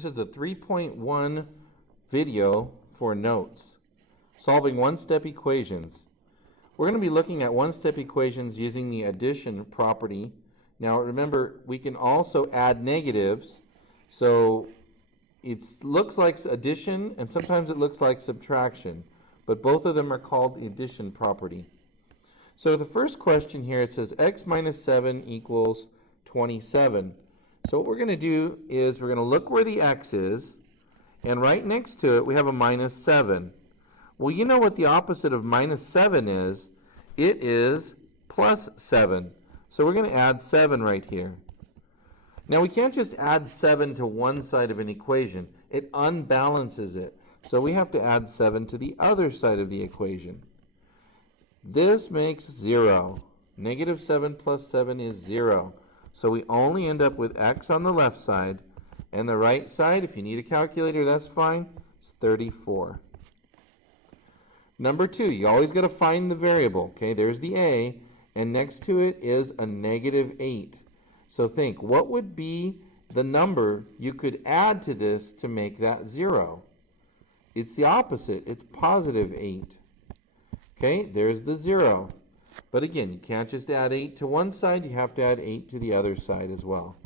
This is the 3.1 video for notes, solving one-step equations. We're going to be looking at one-step equations using the addition property. Now remember, we can also add negatives, so it looks like addition and sometimes it looks like subtraction, but both of them are called the addition property. So the first question here, it says x minus 7 equals 27. So what we're going to do is we're going to look where the x is, and right next to it we have a minus 7. Well, you know what the opposite of minus 7 is? It is plus 7. So we're going to add 7 right here. Now we can't just add 7 to one side of an equation. It unbalances it. So we have to add 7 to the other side of the equation. This makes 0. Negative 7 plus 7 is 0. So we only end up with x on the left side, and the right side, if you need a calculator, that's fine, it's 34. Number 2, you always got to find the variable. Okay, there's the a, and next to it is a negative 8. So think, what would be the number you could add to this to make that 0? It's the opposite. It's positive 8. Okay, there's the 0. But again, you can't just add 8 to one side, you have to add 8 to the other side as well.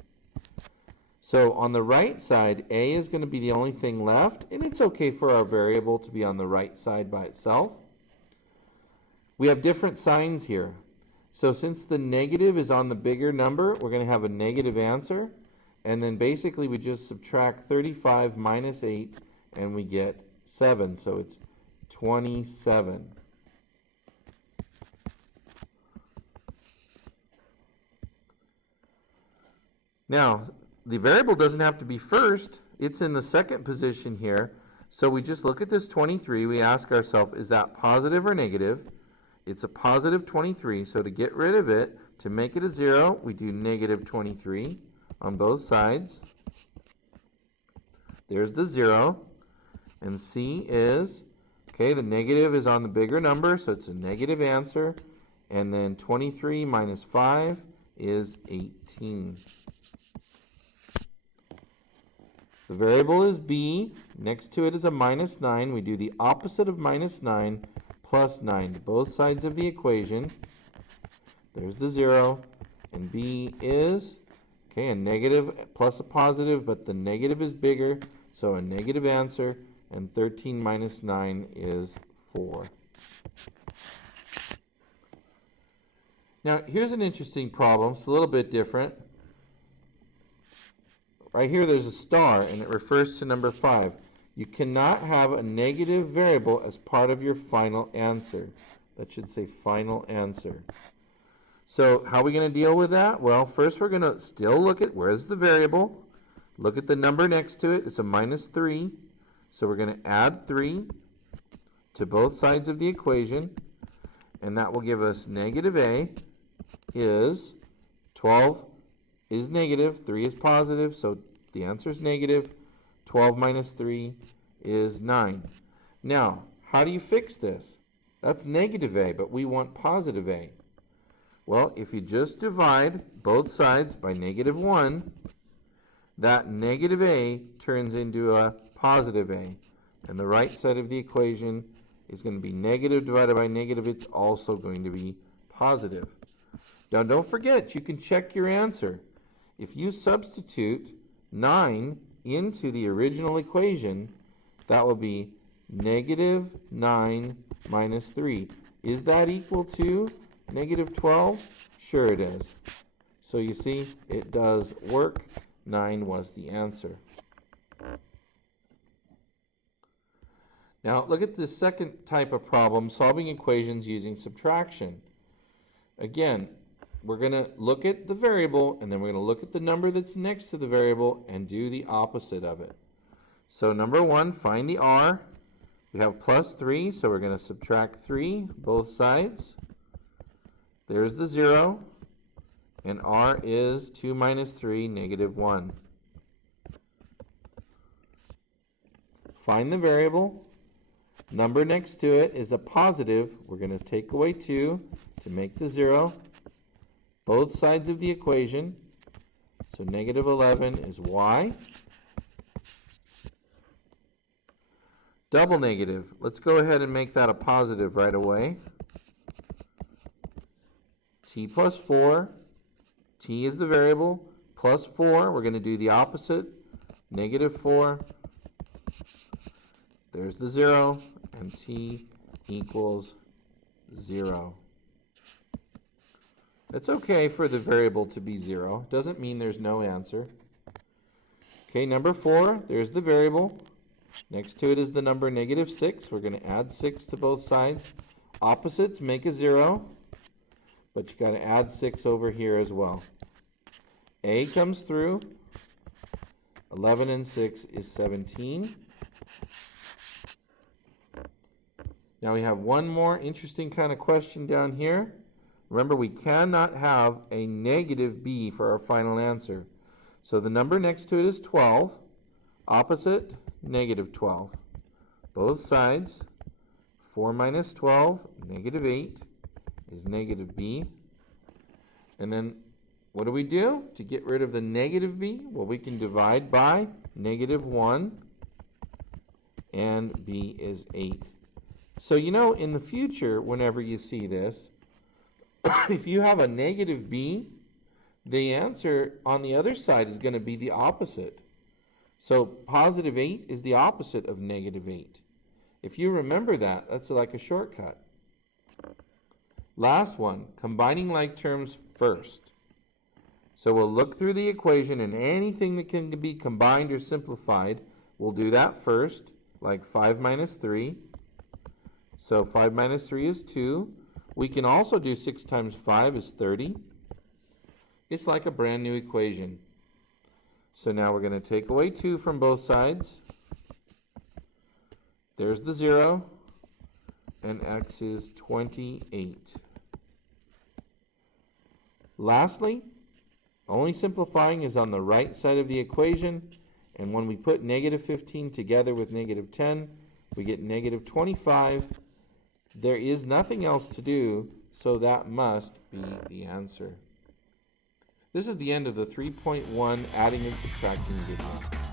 So on the right side, a is going to be the only thing left, and it's okay for our variable to be on the right side by itself. We have different signs here. So since the negative is on the bigger number, we're going to have a negative answer, and then basically we just subtract 35 minus 8, and we get 7, so it's 27. Now, the variable doesn't have to be first. It's in the second position here. So we just look at this 23. We ask ourselves, is that positive or negative? It's a positive 23. So to get rid of it, to make it a 0, we do negative 23 on both sides. There's the 0. And C is, okay, the negative is on the bigger number, so it's a negative answer. And then 23 minus 5 is 18. The variable is b. Next to it is a minus 9. We do the opposite of minus 9 plus 9 to both sides of the equation. There's the 0. And b is, okay, a negative plus a positive, but the negative is bigger, so a negative answer. And 13 minus 9 is 4. Now, here's an interesting problem. It's a little bit different. Right here there's a star, and it refers to number 5. You cannot have a negative variable as part of your final answer. That should say final answer. So how are we going to deal with that? Well, first we're going to still look at where's the variable. Look at the number next to it. It's a minus 3. So we're going to add 3 to both sides of the equation. And that will give us negative a is 12 is negative, 3 is positive, so the answer is negative. 12 minus 3 is 9. Now, how do you fix this? That's negative a, but we want positive a. Well, if you just divide both sides by negative 1, that negative a turns into a positive a. And the right side of the equation is going to be negative divided by negative. It's also going to be positive. Now, don't forget, you can check your answer. If you substitute 9 into the original equation, that will be negative 9 minus 3. Is that equal to negative 12? Sure it is. So you see, it does work. 9 was the answer. Now, look at the second type of problem, solving equations using subtraction. Again, we're going to look at the variable, and then we're going to look at the number that's next to the variable and do the opposite of it. So number 1, find the r. We have plus 3, so we're going to subtract 3 both sides. There's the 0, and r is 2 minus 3, negative 1. Find the variable. Number next to it is a positive. We're going to take away 2 to make the 0. Both sides of the equation. So negative 11 is y. Double negative. Let's go ahead and make that a positive right away. T plus 4. T is the variable. Plus 4. We're going to do the opposite. Negative 4. There's the 0. And T equals 0. It's okay for the variable to be 0. Doesn't mean there's no answer. Okay, number 4. There's the variable. Next to it is the number negative 6. We're going to add 6 to both sides. Opposites make a 0, but you got to add 6 over here as well. A comes through. 11 and 6 is 17. Now we have one more interesting kind of question down here. Remember, we cannot have a negative b for our final answer. So the number next to it is 12. Opposite, negative 12. Both sides, 4 minus 12, negative 8, is negative b. And then what do we do to get rid of the negative b? Well, we can divide by negative 1, and b is 8. So you know, in the future, whenever you see this, if you have a negative b, the answer on the other side is going to be the opposite. So positive 8 is the opposite of negative 8. If you remember that, that's like a shortcut. Last one, combining like terms first. So we'll look through the equation, and anything that can be combined or simplified, we'll do that first, like 5 minus 3. So 5 minus 3 is 2. We can also do 6 times 5 is 30. It's like a brand new equation. So now we're going to take away 2 from both sides. There's the 0. And x is 28. Lastly, only simplifying is on the right side of the equation. And when we put negative 15 together with negative 10, we get negative 25. There is nothing else to do, so that must be the answer. This is the end of the 3.1 adding and subtracting video.